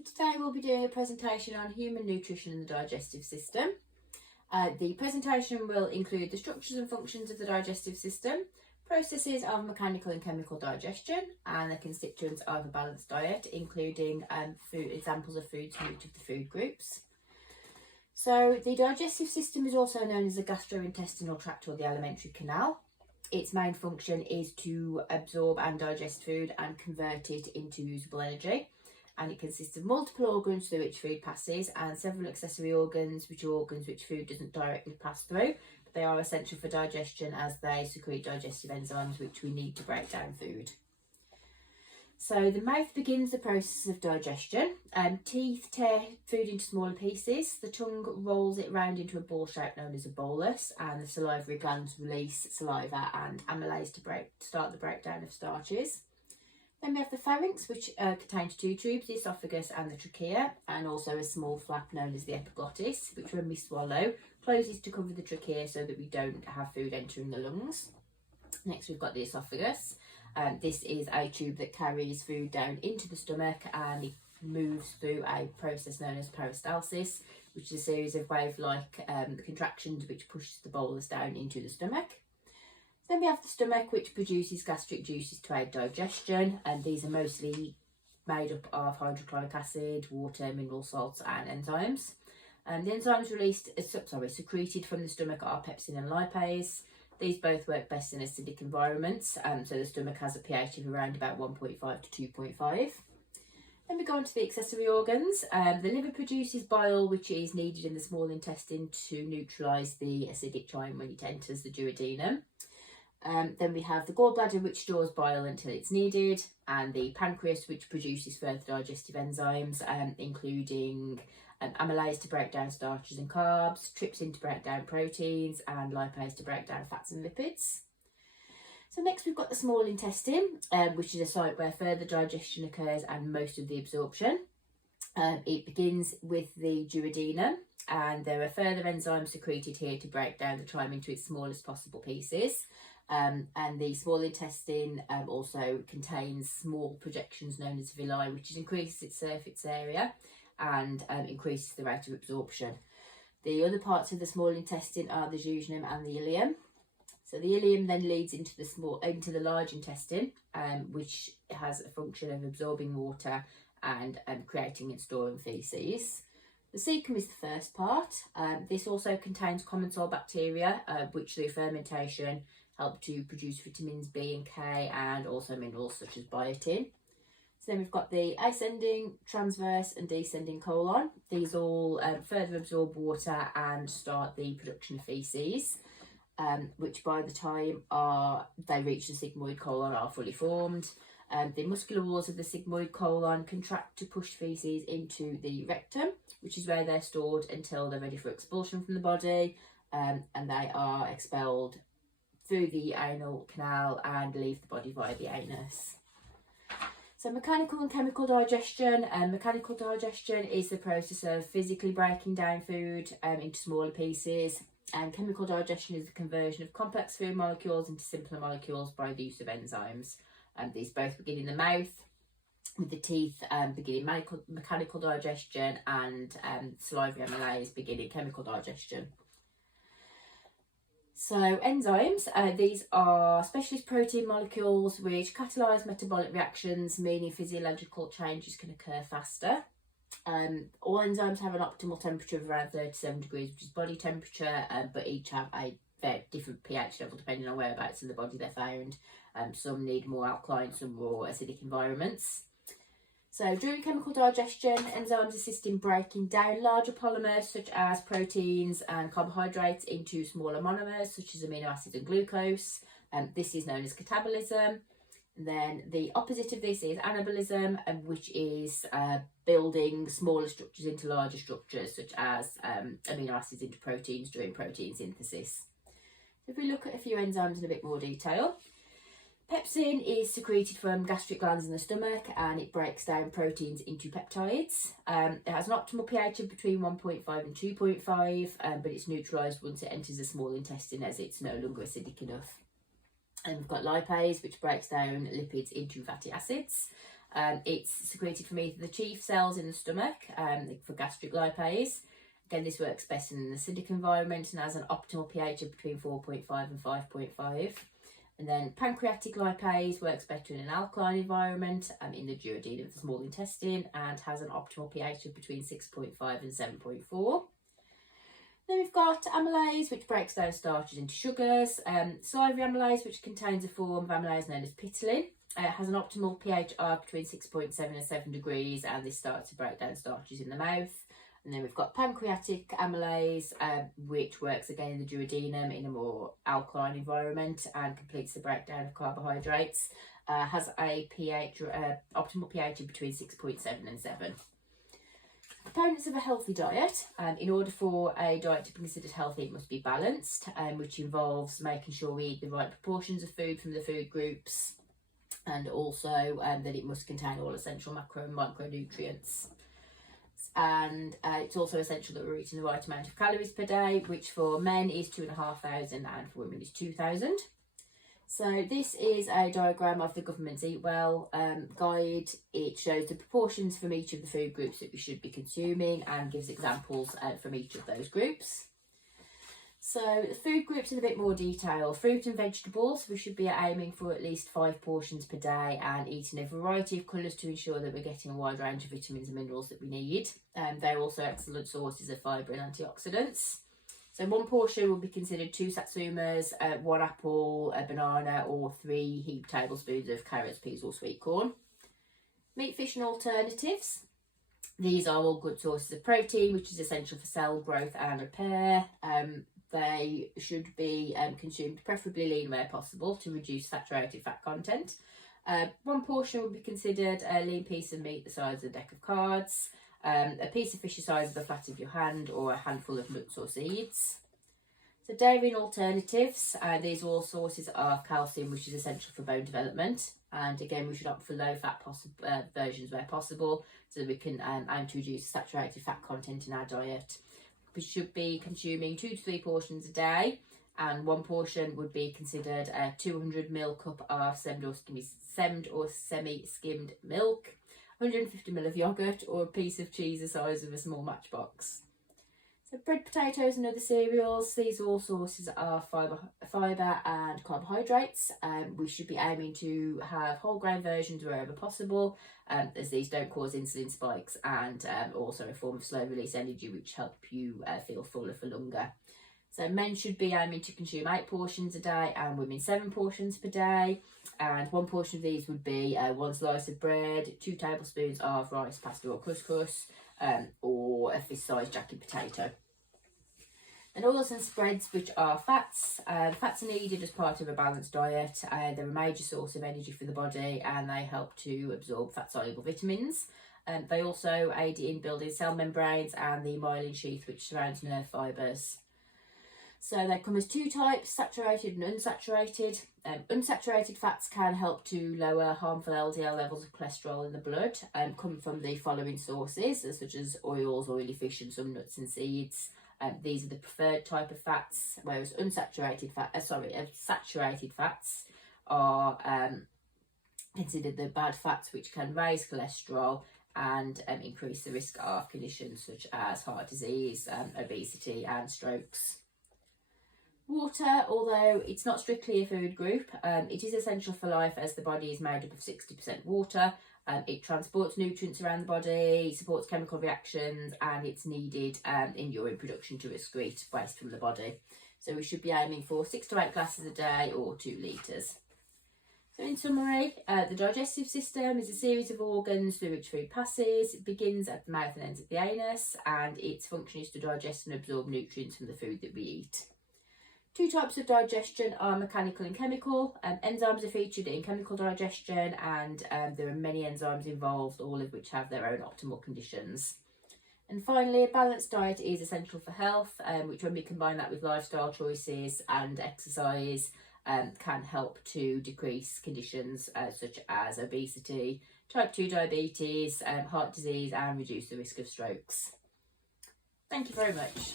So today we'll be doing a presentation on human nutrition and the digestive system. The presentation will include the structures and functions of the digestive system, processes of mechanical and chemical digestion, and the constituents of a balanced diet, including food examples of foods from each of the food groups. So the digestive system is also known as the gastrointestinal tract or the alimentary canal. Its main function is to absorb and digest food and convert it into usable energy. And it consists of multiple organs through which food passes and several accessory organs, which are organs which food doesn't directly pass through, but they are essential for digestion as they secrete digestive enzymes which we need to break down food. So the mouth begins the process of digestion. Teeth tear food into smaller pieces. The tongue rolls it round into a ball shape known as a bolus, and the salivary glands release saliva and amylase to start the breakdown of starches. Then we have the pharynx, which contains two tubes, the esophagus and the trachea, and also a small flap known as the epiglottis, which when we swallow closes to cover the trachea so that we don't have food entering the lungs. Next we've got the esophagus. This is a tube that carries food down into the stomach, and it moves through a process known as peristalsis, which is a series of wave-like contractions which pushes the bolus down into the stomach. Then we have the stomach, which produces gastric juices to aid digestion, and these are mostly made up of hydrochloric acid, water, mineral salts and enzymes. The enzymes secreted from the stomach are pepsin and lipase. These both work best in acidic environments, so the stomach has a pH of around about 1.5 to 2.5. Then we go on to the accessory organs. The liver produces bile, which is needed in the small intestine to neutralise the acidic chime when it enters the duodenum. Then we have the gallbladder, which stores bile until it's needed, and the pancreas, which produces further digestive enzymes, including amylase to break down starches and carbs, trypsin to break down proteins, and lipase to break down fats and lipids. So next we've got the small intestine, which is a site where further digestion occurs and most of the absorption. It begins with the duodenum, and there are further enzymes secreted here to break down the chyme into its smallest possible pieces. And the small intestine also contains small projections known as villi, which increases its surface area and increases the rate of absorption. The other parts of the small intestine are the jejunum and the ileum. So the ileum then leads into the large intestine, which has a function of absorbing water and creating and storing feces. The cecum is the first part. This also contains commensal bacteria, which through fermentation help to produce vitamins B and K and also minerals such as biotin. So then we've got the ascending, transverse and descending colon. These all further absorb water and start the production of feces, which by the time they reach the sigmoid colon are fully formed. The muscular walls of the sigmoid colon contract to push feces into the rectum, which is where they're stored until they're ready for expulsion from the body, and they are expelled through the anal canal and leave the body via the anus. So mechanical and chemical digestion. Mechanical digestion is the process of physically breaking down food into smaller pieces, and chemical digestion is the conversion of complex food molecules into simpler molecules by the use of enzymes. These both begin in the mouth, with the teeth beginning mechanical digestion and salivary amylase beginning chemical digestion. So enzymes, these are specialist protein molecules which catalyse metabolic reactions, meaning physiological changes can occur faster. All enzymes have an optimal temperature of around 37 degrees, which is body temperature, but each have a very different pH level depending on whereabouts in the body they're found. Some need more alkaline, some more acidic environments. So during chemical digestion, enzymes assist in breaking down larger polymers such as proteins and carbohydrates into smaller monomers such as amino acids and glucose. This is known as catabolism. And then the opposite of this is anabolism, which is building smaller structures into larger structures such as amino acids into proteins during protein synthesis. If we look at a few enzymes in a bit more detail. Pepsin is secreted from gastric glands in the stomach, and it breaks down proteins into peptides. It has an optimal pH of between 1.5 and 2.5, but it's neutralised once it enters the small intestine as it's no longer acidic enough. And we've got lipase, which breaks down lipids into fatty acids. It's secreted from either the chief cells in the stomach for gastric lipase. Again, this works best in an acidic environment and has an optimal pH of between 4.5 and 5.5. And then pancreatic lipase works better in an alkaline environment in the duodenum of the small intestine and has an optimal pH of between 6.5 and 7.4. Then we've got amylase, which breaks down starches into sugars. Salivary amylase, which contains a form of amylase known as pitolin. It has an optimal pH of between 6.7 and 7 degrees, and this starts to break down starches in the mouth. And then we've got pancreatic amylase, which works again in the duodenum in a more alkaline environment and completes the breakdown of carbohydrates. Has a pH, optimal pH of between 6.7 and 7. Components of a healthy diet. In order for a diet to be considered healthy, it must be balanced, which involves making sure we eat the right proportions of food from the food groups, and also that it must contain all essential macro and micronutrients. And it's also essential that we're eating the right amount of calories per day, which for men is 2,500 and for women is 2,000. So this is a diagram of the government's Eat Well guide. It shows the proportions from each of the food groups that we should be consuming and gives examples from each of those groups. So the food groups in a bit more detail. Fruit and vegetables, we should be aiming for at least 5 portions per day and eating a variety of colours to ensure that we're getting a wide range of vitamins and minerals that we need. They're also excellent sources of fibre and antioxidants. So 1 portion will be considered 2 satsumas, 1 apple, a banana, or 3 heaped tablespoons of carrots, peas or sweet corn. Meat, fish and alternatives. These are all good sources of protein, which is essential for cell growth and repair. They should be consumed preferably lean where possible to reduce saturated fat content. 1 portion would be considered a lean piece of meat the size of a deck of cards, a piece of fish the size of the flat of your hand, or a handful of nuts or seeds. So dairy and alternatives, these all sources of calcium, which is essential for bone development. And again, we should opt for low fat versions where possible, so that we can aim to reduce saturated fat content in our diet. We should be consuming 2 to 3 portions a day, and 1 portion would be considered a 200 ml cup of semmed or semi-skimmed milk, 150 ml of yoghurt, or a piece of cheese the size of a small matchbox. So bread, potatoes and other cereals, these are all sources of fibre and carbohydrates. We should be aiming to have whole grain versions wherever possible, as these don't cause insulin spikes, and also a form of slow release energy which help you feel fuller for longer. So men should be aiming to consume 8 portions a day and women 7 portions per day. And 1 portion of these would be 1 slice of bread, 2 tablespoons of rice, pasta or couscous, or a fist-sized jacket potato. And oils and spreads, which are fats. Fats are needed as part of a balanced diet. They're a major source of energy for the body, and they help to absorb fat-soluble vitamins. They also aid in building cell membranes and the myelin sheath, which surrounds nerve fibres. So they come as 2 types, saturated and unsaturated. Unsaturated fats can help to lower harmful LDL levels of cholesterol in the blood, coming from the following sources, such as oils, oily fish and some nuts and seeds. These are the preferred type of fats, whereas saturated fats are considered the bad fats, which can raise cholesterol and increase the risk of conditions such as heart disease, obesity and strokes. Water, although it's not strictly a food group, it is essential for life as the body is made up of 60% water. It transports nutrients around the body, supports chemical reactions, and it's needed in urine production to excrete waste from the body. So we should be aiming for 6 to 8 glasses a day or 2 litres. So in summary, the digestive system is a series of organs through which food passes. It begins at the mouth and ends at the anus, and its function is to digest and absorb nutrients from the food that we eat. 2 types of digestion are mechanical and chemical. Enzymes are featured in chemical digestion, and there are many enzymes involved, all of which have their own optimal conditions. And finally, a balanced diet is essential for health, which when we combine that with lifestyle choices and exercise, can help to decrease conditions such as obesity, type 2 diabetes, heart disease, and reduce the risk of strokes. Thank you very much.